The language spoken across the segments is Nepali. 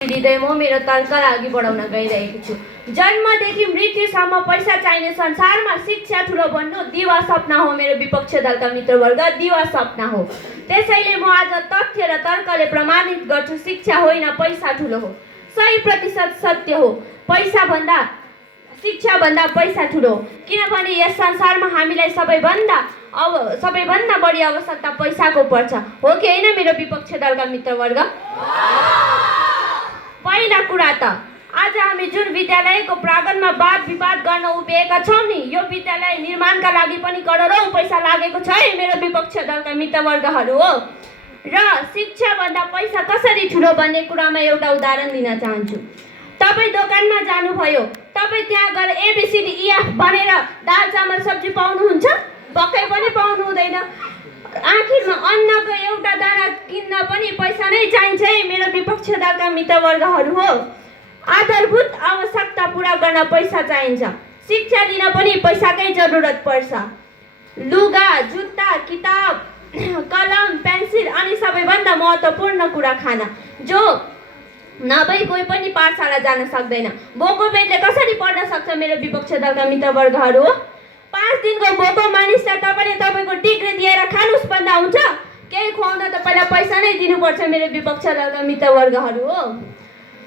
दिँदै म मेरो तर्कलाई अघि बढाउन गइरहेको छु। जन्मदेखि मृत्युसम्म पैसा चाहिने संसारमा शिक्षा ठुलो भन्नु दिवा सपना हो। मेरो विपक्ष दलका मित्रवर्ग, दिवा सपना हो। त्यसैले म आज तथ्य र तर्कले प्रमाणित गर्छु, शिक्षा होइन पैसा ठुलो हो। 100% सत्य हो। पैसा भन्दा शिक्षा भन्दा पैसा ठुलो हो। किनभने यस संसारमा हामीलाई सबैभन्दा बढी आवश्यकता पैसाको पर्छ, हो कि होइन मेरो विपक्ष दलका मित्रवर्ग? पहिला कुरा त आज हामी जुन विद्यालयको प्राङ्गणमा वाद विवाद गर्न उभिएका छौँ नि, यो विद्यालय निर्माणका लागि पनि करोडौँ पैसा लागेको छ है मेरो विपक्ष दलका मित्रवर्गहरू हो। र शिक्षा भन्दा पैसा कसरी ठुलो भन्ने कुरामा एउटा उदाहरण दिन चाहन्छु। तपाईँ दोकानमा जानुभयो, तपाईँ त्यहाँ गएर ABCDEF भनेर दाल चामल सब्जी पाउनुहुन्छ? पक्कै पनि पाउनु हुँदैन। आखिरमा अन्नको एउटा दाना किन्न पनि पैसा नै चाहिन्छ है मेरो विपक्ष दलका मित्रवर्गहरू हो। आधारभूत आवश्यकता पूरा गर्न पैसा चाहिन्छ। शिक्षा लिन पनि पैसाकै जरुरत पर्छ। लुगा, जुत्ता, किताब, कलम, पेन्सिल अनि सबैभन्दा महत्त्वपूर्ण कुरा खाना, जो नभई कोही पनि पाठशाला जान सक्दैन। बोको पेटले कसरी पढ्न सक्छ मेरो विपक्ष दलका मित्रवर्गहरू हो? 5 दिनको बोको मानिसलाई तपाईँले तपाईँको डिग्री दिएर खानुस् भन्दा हुन्छ? केही खुवाउन त पहिला पैसा नै दिनुपर्छ मेरो विपक्ष दलका मित्रवर्गहरू हो।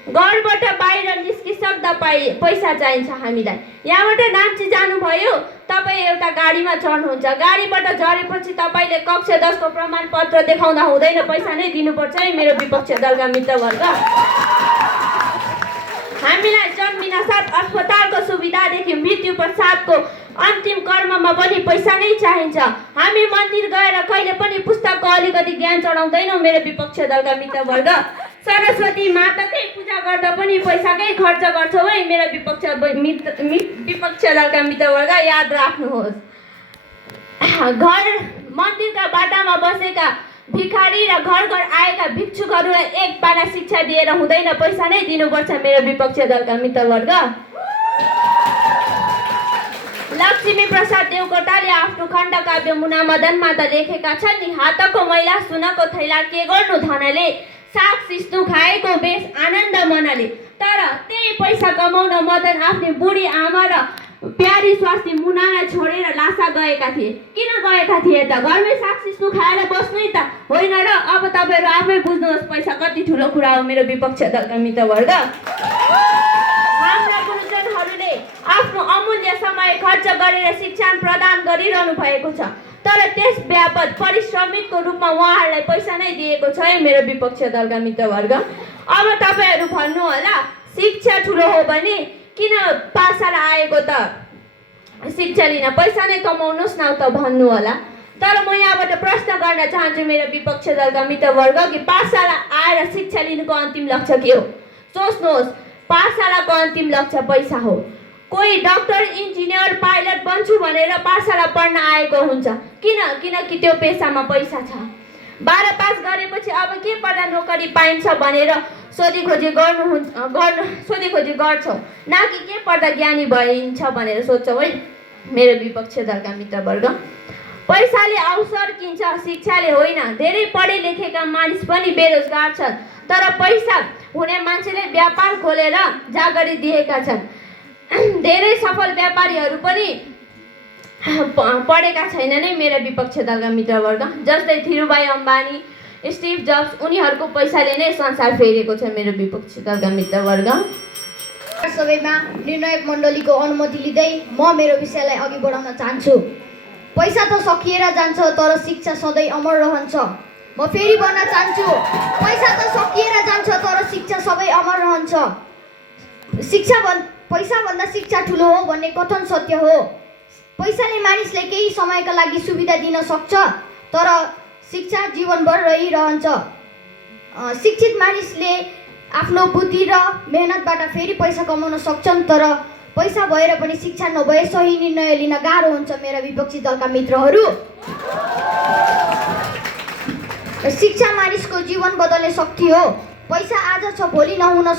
घरबाट बाहिर निस्किसक्दा पैसा चाहिन्छ हामीलाई। यहाँबाट नाम्ची जानुभयो, तपाईँ एउटा गाडीमा चढ्नुहुन्छ, गाडीबाट झरेपछि तपाईँले कक्षा 10 को प्रमाणपत्र देखाउँदा हुँदैन, पैसा नै दिनुपर्छ है मेरो विपक्ष दलका मित्रवर्ग। हामीलाई जन्मिन साथ अस्पतालको सुविधादेखि मृत्यु पश्चातको अन्तिम कर्ममा पनि पैसा नै चाहिन्छ। हामी मन्दिर गएर कहिले पनि पुस्तकको अलिकति ज्ञान चढाउँदैनौँ मेरो विपक्ष दलका मित्रवर्ग। सरस्वती माताकै पूजा गर्दा पनि पैसाकै खर्च गर्छौँ है मेरो विपक्ष दलका मित्रवर्ग, याद राख्नुहोस्। मन्दिरका बाटामा बसेका भिखारी र घर घर आएका भिक्षुकहरूलाई एक पाना शिक्षा दिएर हुँदैन, पैसा नै दिनुपर्छ मेरो विपक्ष दलका मित्रवर्ग। लक्ष्मी प्रसाद देवकोटाले आफ्नो खण्डकाव्य मुना मदनमा त लेखेका छन् नि, हातको मैला सुनको थैला के गर्नु धनले, साग सिस्नु खाएको बेस आनन्द मनले। तर त्यही पैसा कमाउन मदन आफ्नी बुढी आमा र प्यारी स्वास्नी मुनालाई छोडेर लासा गएका थिए। किन गएका थिए त? घरमै साग सिस्नु खाएर बस्नै त होइन र? अब तपाईँहरू आफै बुझ्नुहोस् पैसा कति ठुलो कुरा हो मेरो विपक्ष दलका मित्रवर्ग। हाम्रा गुरुजनहरूले आफ्नो अमूल्य समय खर्च गरेर शिक्षा प्रदान गरिरहनु भएको छ, तर त्यस बापत परिश्रमिकको रूपमा उहाँहरूलाई पैसा नै दिएको छ है मेरो विपक्ष दलका मित्रवर्ग। अब तपाईँहरू भन्नु होला शिक्षा ठुलो हो भने किन पाठशाला आएको त? शिक्षा लिन पैसा नै कमाउनुहोस् न त भन्नु होला। तर म यहाँबाट प्रश्न गर्न चाहन्छु मेरो विपक्ष दलका मित्रवर्ग कि पाठशाला आएर शिक्षा लिनुको अन्तिम लक्ष्य के हो? सोच्नुहोस्, पाठशालाको अन्तिम लक्ष्य पैसा हो। कोही डाक्टर, इन्जिनियर, पाइलट बन्छु भनेर पाठशाला पढ्न आएको हुन्छ। किनकि त्यो पेसामा पैसा छ। 12 पास गरेपछि अब के पढ्दा नोकरी पाइन्छ भनेर सोधीखोजी गर्छौ, न कि के पढ्दा ज्ञानी भइन्छ भनेर सोध्छौ है मेरो विपक्ष दलका मित्रवर्ग। पैसाले अवसर किन्छ, शिक्षाले होइन। धेरै पढे लेखेका मानिस पनि बेरोजगार छन्, तर पैसा हुने मान्छेले व्यापार खोलेर जागरी दिएका छन्। धेरै सफल व्यापारीहरू पनि पढेका छैनन् है मेरो विपक्ष दलका मित्रवर्ग, जस्तै धीरुभाइ अम्बानी, स्टिभ जब्स, उनीहरूको पैसाले नै संसार फेरेको छ मेरो विपक्ष दलका मित्रवर्ग। सबैमा निर्णायक मण्डलीको अनुमति लिँदै म मेरो विषयलाई अघि बढाउन चाहन्छु। पैसा त सकिएर जान्छ, तर शिक्षा सधैँ अमर रहन्छ। म फेरि भन्न चाहन्छु, पैसा त सकिएर जान्छ, तर शिक्षा सबै अमर रहन्छ। पैसाभन्दा शिक्षा ठुलो हो भन्ने कथन सत्य हो। पैसाले मानिसलाई केही समयका लागि सुविधा दिन सक्छ, तर शिक्षा जीवनभर रहिरहन्छ। शिक्षित मानिसले आफ्नो बुद्धि र मेहनतबाट फेरि पैसा कमाउन सक्छन्, तर पैसा भएर पनि शिक्षा नभए सही निर्णय लिन गाह्रो हुन्छ मेरा विपक्षी दलका मित्रहरू। शिक्षा मानिसको जीवन बदल्ने शक्ति हो। पैसा आज छ भोलि नहुन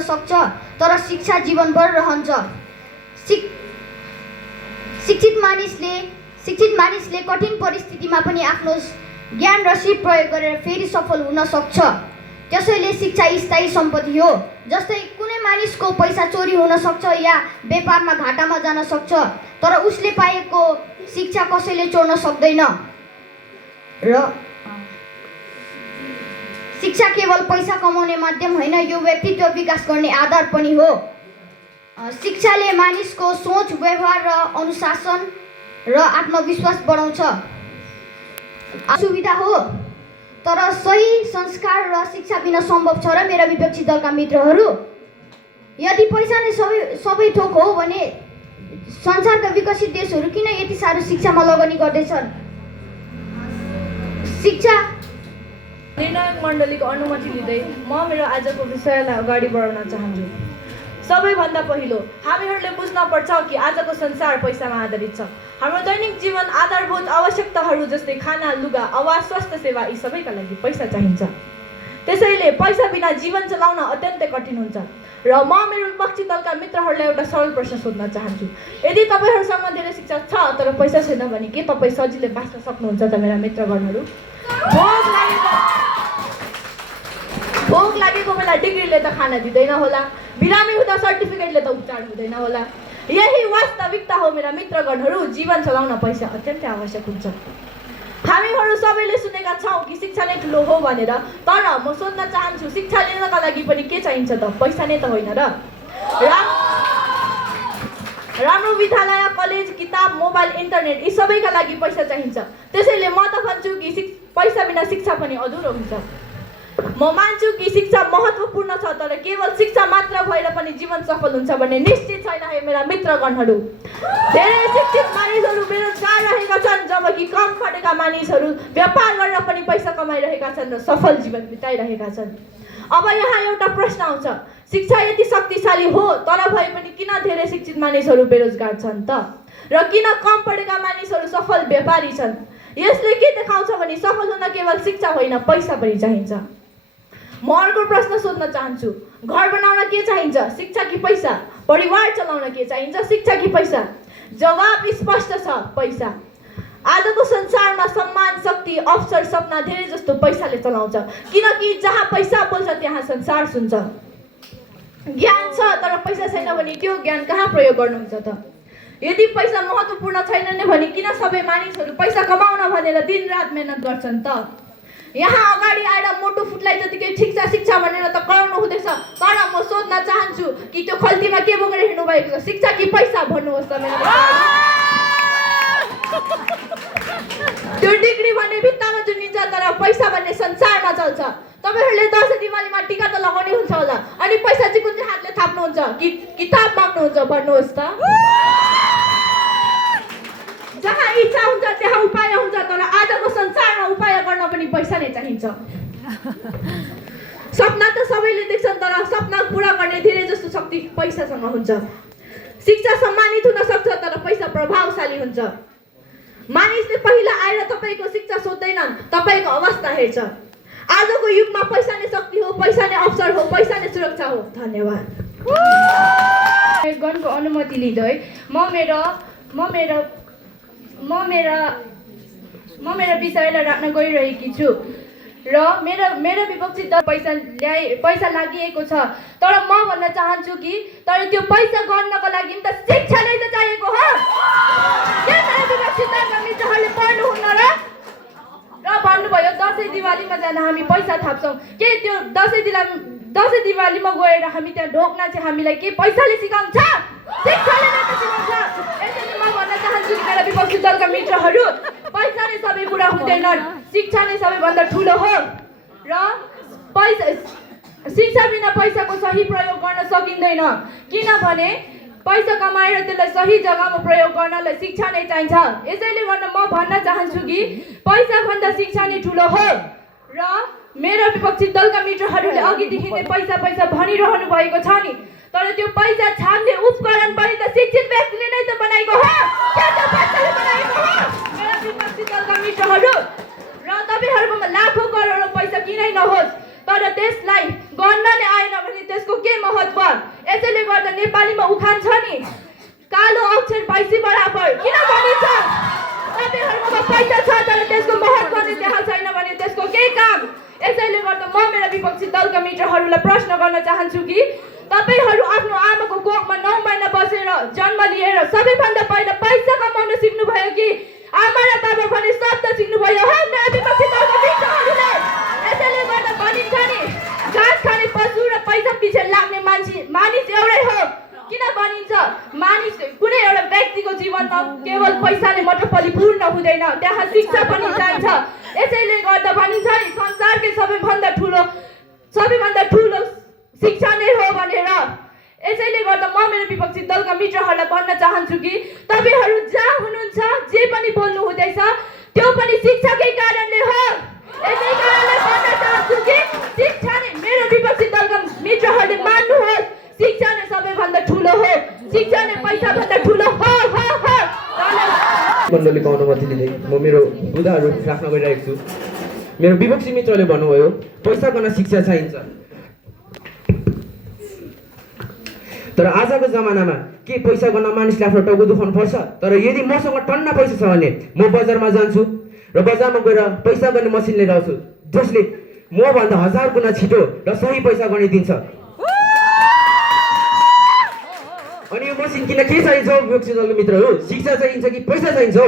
सक्छ, तर शिक्षा जीवनभर रहन्छ। शिक्षित मानिसले कठिन परिस्थितिमा पनि आफ्नो ज्ञान र सिप प्रयोग गरेर फेरि सफल हुन सक्छ। त्यसैले शिक्षा स्थायी सम्पत्ति हो। जस्तै कुनै मानिसको पैसा चोरी हुन सक्छ या व्यापारमा घाटामा जान सक्छ, तर उसले पाएको शिक्षा कसैले चोर्न सक्दैन। र शिक्षा केवल पैसा कमाउने माध्यम होइन, यो व्यक्तित्व विकास गर्ने आधार पनि हो। शिक्षाले मानिसको सोच, व्यवहार र अनुशासन र आत्मविश्वास बढाउँछ। सुविधा हो, तर सही संस्कार र शिक्षा बिना सम्भव छ। र मेरा विपक्षी दलका मित्रहरू, यदि पैसा नै सबै थोक हो भने संसारका विकसित देशहरू किन यति साह्रो शिक्षामा लगानी गर्दैछन्? शिक्षा निर्णायक मण्डलीको अनुमति लिँदै म मेरो आजको विषयलाई अगाडि बढाउन चाहन्छु। सबैभन्दा पहिलो हामीहरूले बुझ्न पर्छ कि आजको संसार पैसामा आधारित छ। हाम्रो दैनिक जीवन आधारभूत आवश्यकताहरू जस्तै खाना, लुगा, आवास, स्वास्थ्य सेवा यी सबैका लागि पैसा चाहिन्छ। त्यसैले पैसा बिना जीवन चलाउन अत्यन्तै कठिन हुन्छ। र म मेरो विपक्षी दलका मित्रहरूलाई एउटा सरल प्रश्न सोध्न चाहन्छु। यदि तपाईँहरूसँग धेरै शिक्षा छ तर पैसा छैन भने के तपाईँ सजिलै बाँच्न सक्नुहुन्छ त मेरा मित्रगणहरू? भोक लागेको बेला डिग्रीले त खाना दिँदैन होला, बिरामी हुँदा सर्टिफिकेटले त उपचार हुँदैन होला। यही वास्तविकता हो मेरा मित्रगणहरू। जीवन चलाउन पैसा अत्यन्तै आवश्यक हुन्छ। हामीहरू सबैले सुनेका छौँ कि शिक्षा नै ठुलो हो भनेर, तर म सोध्न चाहन्छु शिक्षा लिनका लागि पनि के चाहिन्छ त? पैसा नै त होइन र? राम्रो विद्यालय, कलेज, किताब, मोबाइल, इन्टरनेट यी सबैका लागि पैसा चाहिन्छ। त्यसैले म त भन्छु कि पैसा बिना शिक्षा पनि अधुरो हुन्छ। म मान्छु कि शिक्षा महत्त्वपूर्ण छ, तर केवल शिक्षा मात्र भएर पनि जीवन सफल हुन्छ भन्ने निश्चित छैन है मेरा मित्रगणहरू। धेरै शिक्षित मानिसहरू बेरोजगार रहेका छन्, जबकि कम पढेका मानिसहरू व्यापार गरेर पनि पैसा कमाइरहेका छन् र सफल जीवन बिताइरहेका छन्। अब यहाँ एउटा प्रश्न आउँछ, शिक्षा यति शक्तिशाली हो तर भए पनि किन धेरै शिक्षित मानिसहरू बेरोजगार छन् त? र किन कम पढेका मानिसहरू सफल व्यापारी छन्? यसले के देखाउँछ भने सफल हुन केवल शिक्षा होइन, पैसा पनि चाहिन्छ। म अर्को प्रश्न सोध्न चाहन्छु, घर बनाउन के चाहिन्छ? शिक्षा कि पैसा? परिवार चलाउन के चाहिन्छ? शिक्षा कि पैसा? जवाब स्पष्ट छ, पैसा। आजको संसारमा सम्मान, शक्ति, अवसर, सपना धेरै जस्तो पैसाले चलाउँछ, किनकि जहाँ पैसा बोल्छ त्यहाँ संसार सुन्छ। ज्ञान छ तर पैसा छैन भने त्यो ज्ञान कहाँ प्रयोग गर्नुहुन्छ त? यदि पैसा महत्त्वपूर्ण छैन नै भने किन सबै मानिसहरू पैसा कमाउन भनेर दिनरात मेहनत गर्छन् त? यहाँ अगाडि आएर मोटो फुटलाई जतिकै शिक्षा शिक्षा भनेर त कराउनु हुँदैछ, तर म सोध्न चाहन्छु कि त्यो खल्तीमा के बोकेर हिँड्नु भएको छ? शिक्षा कि पैसा? भन्नुहोस् त मेरो। त्यो डिग्री भन्ने भित्तामा जुनिन्छ तर पैसा भन्ने संसारमा चल्छ। तपाईँहरूले दसैँ दिवालीमा टिका त लगाउने हुन्छ होला, अनि पैसा चाहिँ कुन चाहिँ हातले थाप्नुहुन्छ कि किताब माग्नुहुन्छ? भन्नुहोस् त। जहाँ इच्छा हुन्छ त्यहाँ उपाय हुन्छ, तर आजको संसारमा उपाय गर्न पनि पैसा नै चाहिन्छ। सपना त सबैले देख्छन्, तर सपना पुरा गर्ने धेरै जस्तो शक्ति पैसासँग हुन्छ। शिक्षा सम्मानित हुन सक्छ तर पैसा प्रभावशाली हुन्छ। मानिसले पहिला आएर तपाईँको शिक्षा सोध्दैनन्, तपाईँको अवस्था हेर्छ। आजको युगमा पैसा नै शक्ति हो, पैसा नै अवसर हो, पैसा नै सुरक्षा हो। धन्यवाद। गणको अनुमति लिँदै म मेरा विषयलाई राख्न गइरहेकी छु। र मेरो विपक्षी दल पैसा लागिएको छ, तर म भन्न चाहन्छु कि तर त्यो पैसा गर्नको लागि त शिक्षा नै त चाहिएको हो। के मेरो विपक्षी दलका मित्रहरूले पढ्नुहुन्न र? भन्नुभयो दसैँ दिवालीमा जाँदा हामी पैसा थाप्छौँ। के त्यो दसैँ दिवालीमा गएर हामी त्यहाँ ढोक्न चाहिँ हामीलाई के पैसाले सिकाउँछ? शिक्षाले नै त सिकाउँछ। यसैले म भन्न चाहन्छु कि मेरा विपक्षी दलका मित्रहरू, पैसा नै सबै कुरा हुँदैनन्, शिक्षा नै सबैभन्दा ठुलो हो। र शिक्षा बिना पैसाको सही प्रयोग गर्न सकिँदैन, किनभने पैसा कमाएर त्यसलाई सही जग्गामा प्रयोग गर्नलाई शिक्षा नै चाहिन्छ। यसैले गर्दा म भन्न चाहन्छु कि पैसाभन्दा शिक्षा नै ठुलो हो। र मेरो विपक्षी दलका मित्रहरूले अघिदेखि नै पैसा पैसा भनिरहनु भएको छ नि, तर त्यो पैसा छाप्ने उपकरण पनि त शिक्षित व्यक्तिले नै त बनाएको हो। के त्यो पैसाले बनाएको हो? मेरा विपक्षी दलका मित्रहरू, र तपाईँहरूकोमा लाखौँ करोडौँ पैसा किनै नहोस्, तर त्यसलाई गर्न नै आएन भने त्यसको के महत्त्व? यसैले गर्दा नेपालीमा उखान छ नि, कालो अक्षर भैँसी बराबर। किन भनिन्छ? तपाईँहरूकोमा पैसा छ तर त्यसको महत्त्व नै थाहा छैन भने त्यसको केही काम। यसैले गर्दा म मेरा विपक्षी दलका मित्रहरूलाई प्रश्न गर्न चाहन्छु कि तपाईँहरू आफ्नो आमाको कोखमा 9 महिना बसेर जन्म लिएर सबैभन्दा पहिला पैसा कमाउन सिक्नुभयो कि आमा र बाबा भन्ने शब्द सिक्नुभयो हो मेरा विपक्षी दलका मित्रहरूले? यसैले गर्दा भनिन्छ नि घाँस खाने पशु र पैसा पछि लाग्ने मानिस एउटै हो। किन भनिन्छ मानिस कुनै एउटा व्यक्तिको जीवनमा केवल पैसाले मात्र परिपूर्ण हुँदैन, त्यहाँ शिक्षा पनि चाहिन्छ। यसैले गर्दा भनिन्छ नि संसारकै सबैभन्दा ठुलो शिक्षा नै हो भनेर। यसैले गर्दा म मेरो विपक्षी दलका मित्रहरूलाई भन्न चाहन्छु कि तपाईँहरू जहाँ हुनुहुन्छ जे पनि बोल्नु हुँदैछ त्यो पनि शिक्षाकै कारणले हो। यसै कारणले भन्न चाहन्छु कि शिक्षा नै मेरो विपक्षी दलका मित्रहरूले मान्नुहोस् शिक्षा नै सबैभन्दा ठुलो हो, शिक्षा नै पैसाभन्दा ठुलो हो। मण्डलीको अनुमति लिँदै म मेरो मुद्दाहरू राख्न गइरहेको छु। मेरो विपक्षी मित्रले भन्नुभयो पैसा गर्न शिक्षा चाहिन्छ, तर आजको जमानामा के पैसा गर्न मानिसले आफ्नो टाउको दुखाउनु पर्छ? तर यदि मसँग टन्ना पैसा छ भने म बजारमा जान्छु र बजारमा गएर पैसा गर्ने मसिन लिएर आउँछु जसले मभन्दा 1000 गुणा छिटो र सही पैसा गरिदिन्छ। अनि यो मसिन किन के चाहिन्छ हो विपक्षी दलको मित्रहरू? शिक्षा चाहिन्छ कि पैसा चाहिन्छ हो?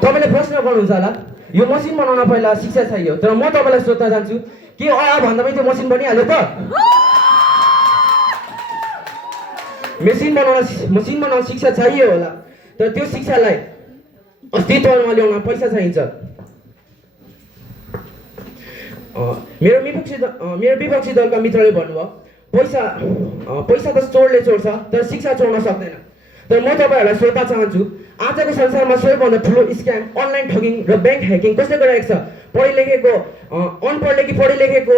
तपाईँले प्रश्न गर्नुहुन्छ होला यो मसिन बनाउन पहिला शिक्षा चाहियो, तर म तपाईँलाई सोध्न चाहन्छु के भन्दामै त्यो मसिन बनिहाल्यो त? मसिन बनाउन शिक्षा चाहियो होला, तर त्यो शिक्षालाई अस्तित्वमा ल्याउन पैसा चाहिन्छ। मेरो विपक्षी दलका मित्रले भन्नुभयो पैसा त चोरले चोर्छ तर शिक्षा चोर्न सक्दैन। तर म तपाईँहरूलाई सोध्न चाहन्छु आजको संसारमा सबैभन्दा ठुलो स्क्याम अनलाइन ठगिङ र ब्याङ्क ह्याकिङ कसले गरिरहेको छ? पढे लेखेको अनपढले कि पढे लेखेको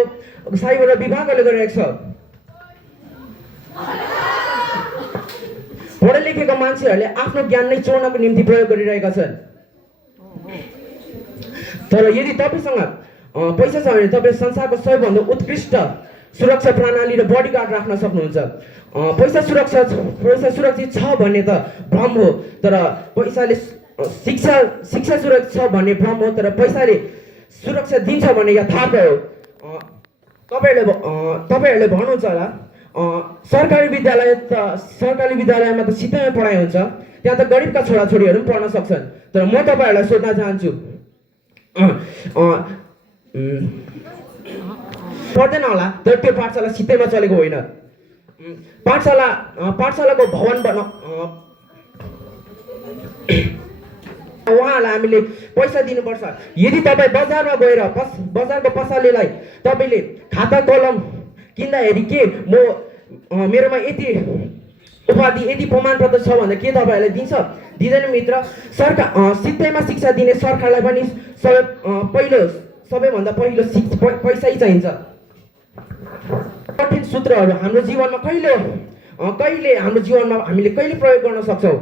साइबर विभागले गरिरहेको छ। पढे लेखेको मान्छेहरूले आफ्नो ज्ञान नै चोर्नको निम्ति प्रयोग गरिरहेका छन्। तर यदि तपाईँसँग पैसा छ भने तपाईँ संसारको सबैभन्दा उत्कृष्ट सुरक्षा प्रणाली र बडीगार्ड राख्न सक्नुहुन्छ। पैसा सुरक्षित छ भन्ने त भ्रम हो, तर पैसाले शिक्षा सुरक्षित छ भन्ने भ्रम हो, तर पैसाले सुरक्षा दिन्छ भन्ने यथार्थ हो। तपाईँहरूले भन्नुहुन्छ होला सरकारी विद्यालयमा त सिधै पढाइ हुन्छ, त्यहाँ त गरिबका छोराछोरीहरू पनि पढ्न सक्छन्। तर म तपाईँहरूलाई सोध्न चाहन्छु पर्दैन होला, तर त्यो पाठशाला सिधैमा चलेको होइन। पाठशालाको भवन उहाँहरूलाई हामीले पैसा दिनुपर्छ। यदि तपाईँ बजारमा गएर बजारको पसलेलाई तपाईँले खाता कलम किन्दाखेरि के मेरोमा यति उपाधि यति प्रमाणपत्र छ भन्दा के तपाईँहरूलाई दिन्छ? दिँदैन मित्र। सिधैमा शिक्षा दिने सरकारलाई पनि सबैभन्दा पहिलो पैसै चाहिन्छ। कठिन सूत्रहरू हाम्रो जीवनमा हामीले कहिले प्रयोग गर्न सक्छौँ?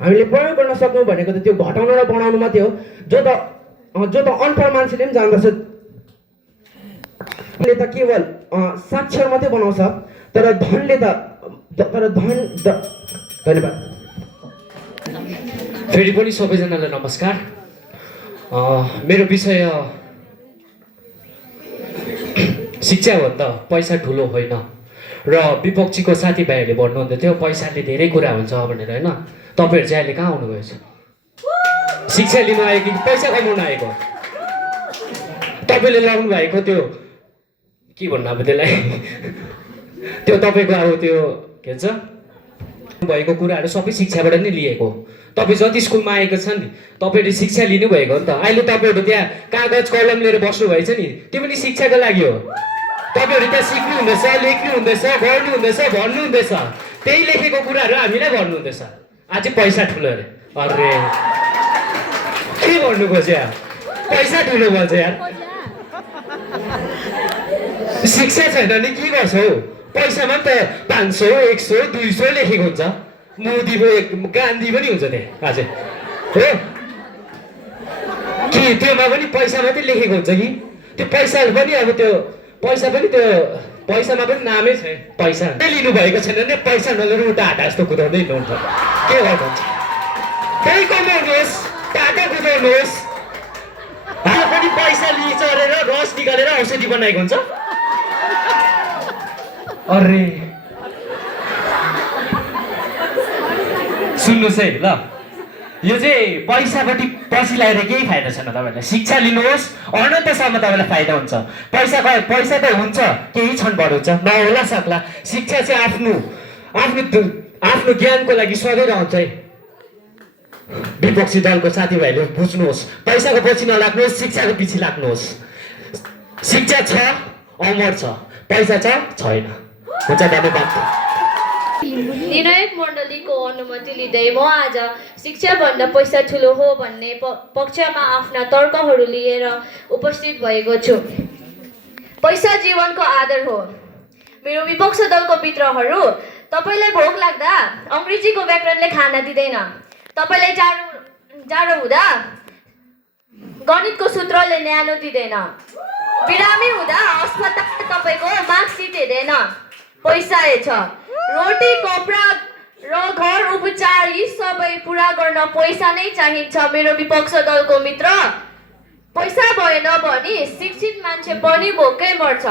हामीले प्रयोग गर्न सक्नु भनेको त त्यो घटाउनु र बढाउनु मात्रै हो, जो त अनपढ मान्छेले पनि जान्दछ। ले त केवल साक्षर मात्रै बनाउँछ, तर धन्यवाद। फेरि पनि सबैजनालाई नमस्कार। मेरो विषय शिक्षा भन्दा पैसा ठुलो होइन र विपक्षीको साथीभाइहरूले भन्नुहुँदै थियो पैसाले धेरै कुरा हुन्छ भनेर, होइन? तपाईँहरू चाहिँ अहिले कहाँ आउनुभएछ? शिक्षा लिनु आयो कि पैसा कमाउनु आएको? तपाईँले लगाउनु भएको त्यो के भन्नु अब त्यसलाई त्यो तपाईँको अब त्यो के भन्छ भएको कुराहरू सबै शिक्षाबाट नै लिएको। तपाईँ जति स्कुलमा आएको छ नि तपाईँले शिक्षा लिनुभएको हो नि त। अहिले तपाईँहरू त्यहाँ कागज कलम लिएर बस्नुभएछ नि, त्यो पनि शिक्षाको लागि हो। तपाईँहरू त्यहाँ सिक्नु हुँदैछ, लेख्नु हुँदैछ, गर्नु हुँदैछ, भन्नु हुँदैछ, त्यही लेखेको कुराहरू हामीलाई भन्नु हुँदैछ। आज पैसा ठुलो अरे के भन्नु खोज्यो यार? पैसा ठुलो भन्छ यार। शिक्षा छैन नि के गर्छ हौ? पैसामा त 500, 100, 200 लेखेको हुन्छ। मोदी गान्धी पनि हुन्छ त्यहाँ आज हो कि त्योमा पनि पैसा मात्रै लेखेको हुन्छ कि? त्यो पैसाहरू पनि अब त्यो पैसा पनि त्यो पैसामा पनि नामै छैन पैसा लिनुभएको छैन भने पैसा नलिएर उता हाटा जस्तो कुदाउँदै हिँड्नुहुन्छ के गर्नुहुन्छ त्यही कमाउनुहोस् टाटा कुदाउनुहोस् पनि पैसा लिचरेर रस निकालेर औषधि बनाएको हुन्छ अरे सुन्नुहोस् है ल यो चाहिँ पैसापट्टि पछि लगाएर केही फाइदा छैन तपाईँलाई शिक्षा लिनुहोस् अनन्तसम्म तपाईँलाई फाइदा हुन्छ पैसा त हुन्छ केही क्षण बढाउँछ नहोला सक्ला शिक्षा चाहिँ आफ्नो ज्ञानको लागि सधैँ रहन्छ है विपक्षी दलको साथीभाइले बुझ्नुहोस् पैसाको पछि नलाग्नुहोस् शिक्षाको पछि लाग्नुहोस् शिक्षा छ अमर छ पैसा छैन हुन्छ धन्यवाद निर्णायक मण्डलीको अनुमति लिँदै म आज शिक्षाभन्दा पैसा ठुलो हो भन्ने पक्षमा आफ्ना तर्कहरू लिएर उपस्थित भएको छु। पैसा जीवनको आधार हो। मेरो विपक्ष दलको मित्रहरू, तपाईँलाई भोक लाग्दा अङ्ग्रेजीको व्याकरणले खाना दिँदैन। तपाईँलाई जाडो हुँदा गणितको सूत्रले न्यानो दिँदैन। बिरामी हुँदा अस्पतालले तपाईँको मार्कसिट हेर्दैन। पैसा छ। रोटी कपडा र घर उपचार यी सबै पुरा गर्न पैसा नै चाहिन्छ। मेरो विपक्ष दलको मित्र, पैसा भएन भने शिक्षित मान्छे पनि भोकै मर्छ।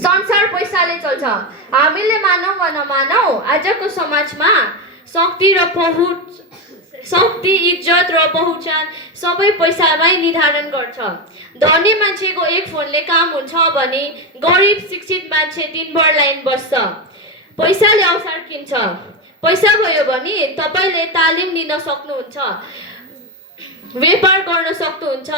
संसार पैसाले चल्छ। हामीले मानौ वा नमानौ आजको समाजमा शक्ति इज्जत र पहिचान सबै पैसामै निर्धारण गर्छ। धनी मान्छेको एक फोनले काम हुन्छ भने गरिब शिक्षित मान्छे दिनभर लाइन बस्छ। पैसाले अवसर किन्छ। पैसा भयो भने तपाईँले तालिम लिन सक्नुहुन्छ, व्यापार गर्न सक्नुहुन्छ,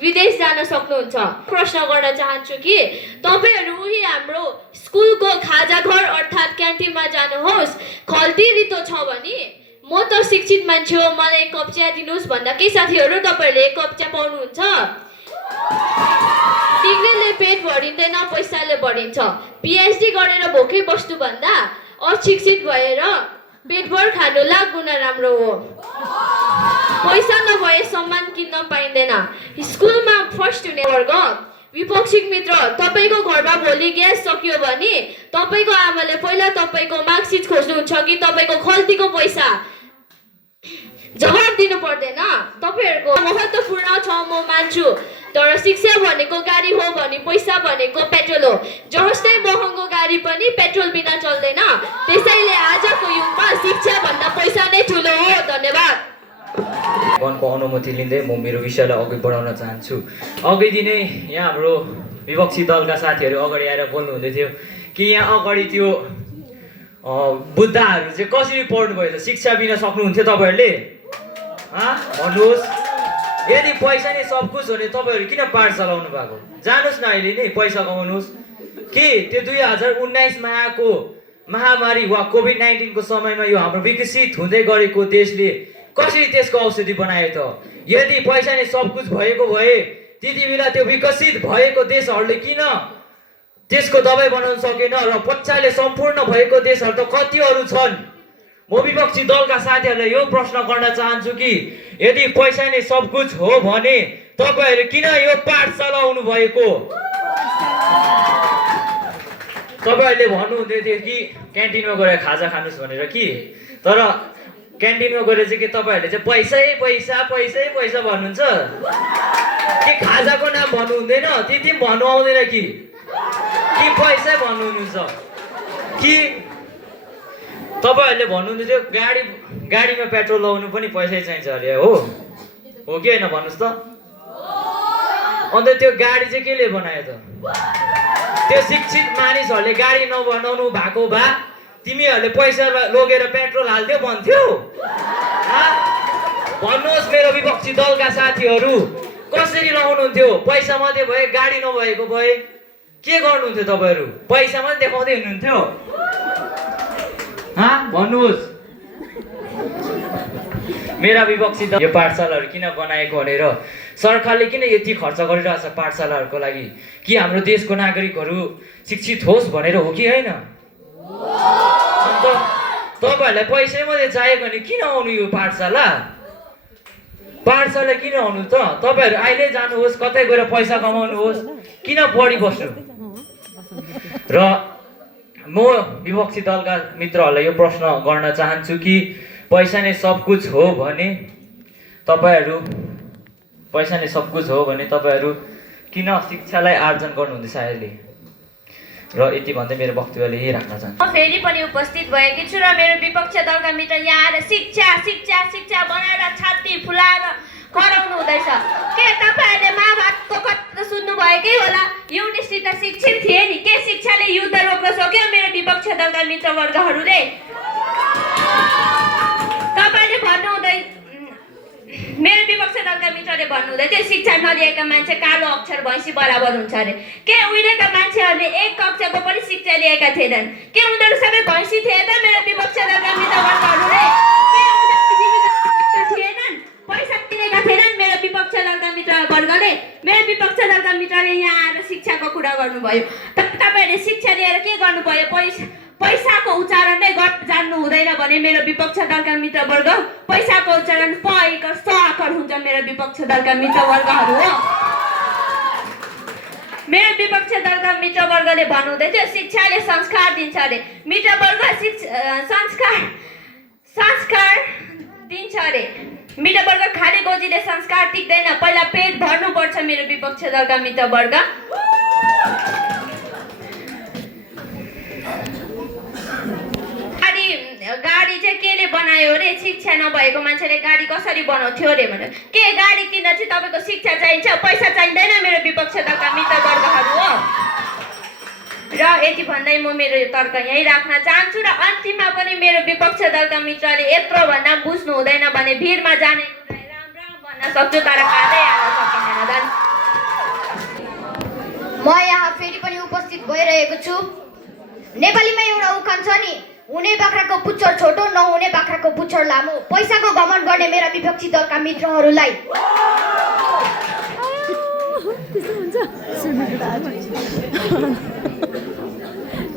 विदेश जान सक्नुहुन्छ। प्रश्न गर्न चाहन्छु कि तपाईँहरू उही हाम्रो स्कुलको खाजा घर अर्थात् क्यान्टिनमा जानुहोस्, खल्ती रितो छ भने म त शिक्षित मान्छे हो, मलाई एक कप चिया दिनुहोस् भन्दा के साथीहरू तपाईँहरूले एक कप चिया पाउनुहुन्छ? डिग्रीले पेट भरिँदैन, पैसाले भरिन्छ। पिएचडी गरेर भोकै बस्नु भन्दा अशिक्षित भएर पेटभर खानु लाख गुणा राम्रो हो। पैसा नभए सम्मान किन्न पाइँदैन। स्कुलमा फर्स्ट हुने वर्ग। विपक्षी मित्र, तपाईँको घरमा भोलि ग्यास सकियो भने तपाईँको आमाले पहिला तपाईँको मार्कसिट खोज्नुहुन्छ कि तपाईँको खल्तीको पैसा? जवाब दिनु पर्दैन। तपाईँहरूको महत्त्वपूर्ण छ म मान्छु, तर शिक्षा भनेको गाडी हो भने पैसा भनेको पेट्रोल हो। जस्तै महँगो गाडी पनि पेट्रोल बिना चल्दैन। त्यसैले आजको युगमा शिक्षा भन्दा पैसा नै ठुलो हो। धन्यवाद। वनको अनुमति लिँदै म मेरो विषयलाई अघि बढाउन चाहन्छु। अघि दिनै यहाँ हाम्रो विपक्षी दलका साथीहरू अगाडि आएर बोल्नु हुँदै थियो कि यहाँ अगाडि त्यो बुद्धहरू चाहिँ कसरी पढ्नुभयो त? शिक्षा बिना सक्नुहुन्थ्यो तपाईँहरूले? भन्नुहोस्। यदि पैसा नै सब कुछ हो भने तपाईँहरू किन पाठ चलाउनु भएको? जानुहोस् न अहिले नै पैसा कमाउनुहोस्। के त्यो 2019मा आएको महामारी वा कोभिड-19को समयमा यो हाम्रो विकसित हुँदै गरेको देशले कसरी त्यसको औषधि बनायो त? यदि पैसा नै सब कुछ भएको भए त्यति बेला त्यो विकसित भएको देशहरूले किन त्यसको दबाई बनाउन सकेन र पैसाले सम्पूर्ण भएको देशहरू त कतिहरू छन्? म विपक्षी दलका साथीहरूलाई यो प्रश्न गर्न चाहन्छु कि यदि पैसा नै सब कुछ हो भने तपाईँहरू किन यो पाठ चलाउनु भएको? तपाईँहरूले भन्नुहुँदै थियो कि क्यान्टिनमा गएर खाजा खानुहोस् भनेर कि, तर क्यान्टिनमा गएर चाहिँ के तपाईँहरूले चाहिँ पैसै पैसा पैसै पैसा भन्नुहुन्छ कि खाजाको नाम भन्नु हुँदैन? त्यति पनि भन्नु आउँदैन कि पैसै भन्नुहुन्छ कि? तपाईँहरूले भन्नुहुँदै थियो गाडीमा पेट्रोल लगाउनु पनि पैसै चाहिन्छ अरे, हो कि होइन भन्नुहोस् त? अन्त त्यो गाडी चाहिँ केले बनायो त? त्यो शिक्षित मानिसहरूले गाडी नबनाउनु भएको भए तिमीहरूले पैसा लगेर पेट्रोल हाल्थ्यो भन्थ्यो? भन्नुहोस् मेरो विपक्षी दलका साथीहरू, कसरी लगाउनुहुन्थ्यो? पैसा मात्रै भए, गाडी नभएको भए के गर्नुहुन्थ्यो तपाईँहरू? पैसा मात्रै देखाउँदै हुनुहुन्थ्यो? भन्नुहोस्। मेरा विपक्षी दल यो पाठशालाहरू किन बनाएको भनेर सरकारले किन यति खर्च गरिरहेछ पाठशालाहरूको लागि? कि हाम्रो देशको नागरिकहरू शिक्षित होस् भनेर हो कि होइन? अन्त तपाईँहरूलाई पैसै मात्रै चाहियो भने किन आउनु यो पाठशाला? पाठशाला किन आउनु त? तपाईँहरू अहिले जानुहोस्, कतै गएर पैसा कमाउनुहोस्, किन पढिबस्नु? र म विपक्षी दलका मित्रहरूलाई यो प्रश्न गर्न चाहन्छु कि पैसा नै सब कुछ हो भने तपाईँहरू किन शिक्षालाई आर्जन गर्नुहुँदैछ अहिले? र यति भन्दै मेरो वक्तव्यले यही राख्न चाहन्छु। म फेरि पनि उपस्थित भएकी छु र मेरो विपक्ष दलका मित्र यहाँ आएर शिक्षा शिक्षा शिक्षा बनाएर छाती फुलाएर कराउनु हुँदैछ। के तपाईँहरूले महाभारतको कथा सुन्नुभएकै होला? युधिष्ठिर त शिक्षित थिए नि, के शिक्षाले युद्ध रोक्न सक्यो मेरो विपक्ष दलका मित्रवर्गहरूले? तपाईँले भन्नुहुँदै मेरो विपक्ष दलका मित्रले भन्नुहुँदै थियो शिक्षा नलिएका मान्छे कालो अक्षर भैँसी बराबर हुन्छ अरे। के उहिलेका मान्छेहरूले एक कक्षाको पनि शिक्षा लिएका थिएनन्? के उनीहरू सबै भैँसी थिए त मेरो विपक्ष दलका मित्रवर्गहरूले? के उनीहरू जीविका थिएनन्? पैसा तिरेका थिएनन् मेरो विपक्ष दलका मित्रवर्गले? मेरो विपक्ष दलका मित्रले यहाँ आएर शिक्षाको कुरा गर्नुभयो। तपाईँहरूले शिक्षा लिएर के गर्नुभयो? पैसाको उच्चारण नै जान्नु हुँदैन भने मेरो विपक्ष दलका मित्रवर्ग, पैसाको उच्चारण प आकार स आकार हुन्छ मेरो विपक्ष दलका मित्रवर्गहरू हो। मेरो विपक्ष दलका मित्रवर्गले भन्नुहुँदै थियो शिक्षाले संस्कार दिन्छ अरे। मित्रवर्ग संस्कार दिन्छ अरे। मित्रवर्ग खाली गोजीले संस्कार टिक्दैन, पहिला पेट भर्नुपर्छ मेरो विपक्ष दलका मित्रवर्ग। गाडी चाहिँ केले बनायो अरे? शिक्षा नभएको मान्छेले गाडी कसरी बनाउँथ्यो अरे भनेर। के गाडी किन्न चाहिँ तपाईँको शिक्षा चाहिन्छ, पैसा चाहिँदैन मेरो विपक्ष दलका मित्रवर्गहरू हो। र यति भन्दै म मेरो तर्क यहीँ राख्न चाहन्छु। र अन्तिममा पनि मेरो विपक्ष दलका मित्रले यत्रो भन्दा बुझ्नु हुँदैन भने भिडमा जाने कुरा राम राम भन्न सक्छु, तर खाँदै आउन सकिँदैन। म यहाँ फेरि पनि उपस्थित भइरहेको छु। नेपालीमा एउटा उखान छ नि, हुने बाख्राको पुच्छर छोटो, नहुने बाख्राको पुच्छर लामो। पैसाको घमण्ड गर्ने मेरा विपक्षी दलका मित्रहरूलाई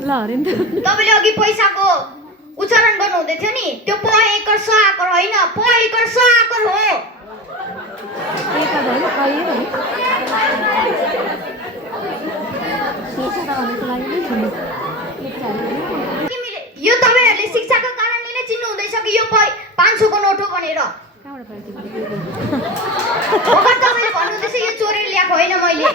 तपाईँले अघि पैसाको उच्चारण गर्नुहुँदै थियो नि, त्यो प एकर स आकर होइन, प एकर स आकर हो। यो तपाईँहरूले शिक्षाको कारणले नै चिन्नु हुँदैछ कि यो 500 को नोट हो भनेर? तपाईँले भन्नुहुँदैछ यो चोरेर ल्याएको होइन मैले।